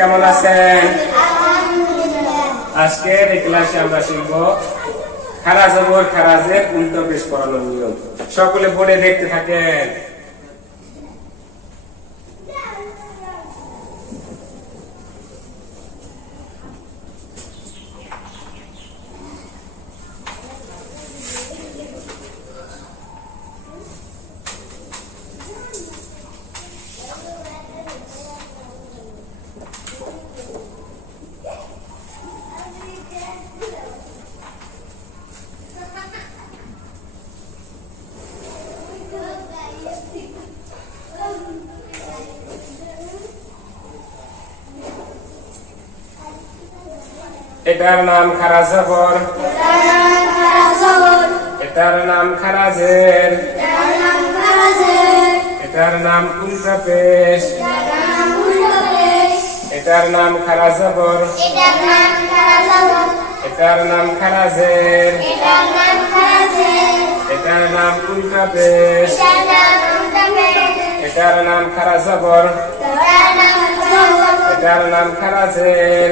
কেমন আছেন? আজকের এই ক্লাসে আমরা শিখব খারা জবর খারাজের উল্টো পেশ করানোর নিয়ম। সকলে বোর্ডে দেখতে থাকেন। এটার নাম খারা জবর, এটার নাম খারাজের, এটার নাম উল্টা পেশ, এটার নাম খারা জবর, এটার নাম খারাজের, এটার নাম উল্টা পেশ, এটার নাম খারা জবর, এটার নাম খারাজের,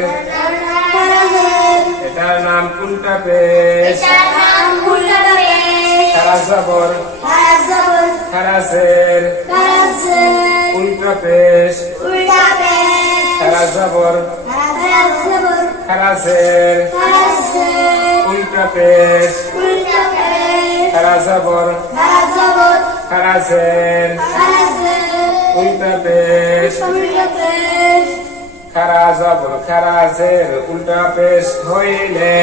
এটার নাম উল্টা পেশ, খারা জবর, খারাজের, উল্টা পেশ, খারা জবর, খারাজের, উল্টা পেশ, খারা জবর, খারাজের, উল্টা পেশ, খারা জবর খারাজের উল্টা পেশ হইলে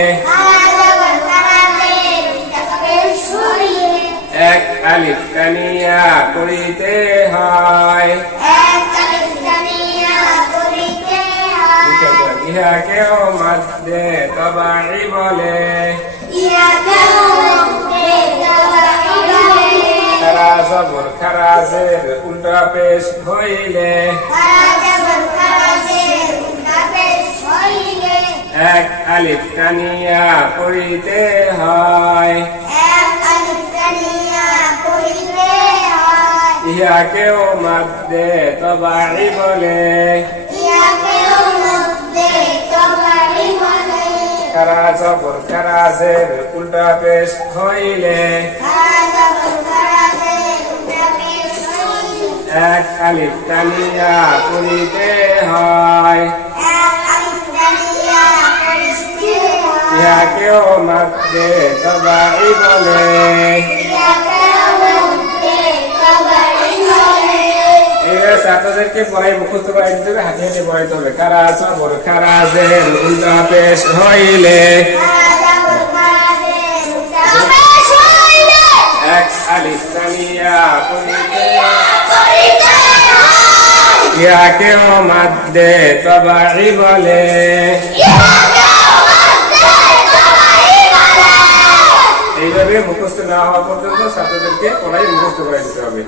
এক আলিফ টানিয়া করিতে হয়। ইহাকেও মাদ্দে তবাই বলে। খারা জবর খারাজের উল্টা পেশ হইলে এক আলিফ টানিয়া পড়িতে হয়। ইহাকেও মাদ্দে তবাই বলে। খারা জবর খারাজের উল্টা পেশ হইলে এক আলিফ টানিয়া পড়িতে হয়। ইহাকেও মাদ্দে তবাই বলে। ছাত্রদেরকে পড়াই মুখস্থ করে দিতে হবে, হাতে হাতে পড়াইতে হবে। খারা জবর খারাজের উল্টা পেশ হইলে এক আলিফ টানিয়া পড়িতে ইহাকেও মাদ্দে তবাই বলে। এইভাবে মুখস্থ না হওয়া পর্যন্ত ছাত্রদেরকে পড়াই মুখস্থ করে দিতে হবে।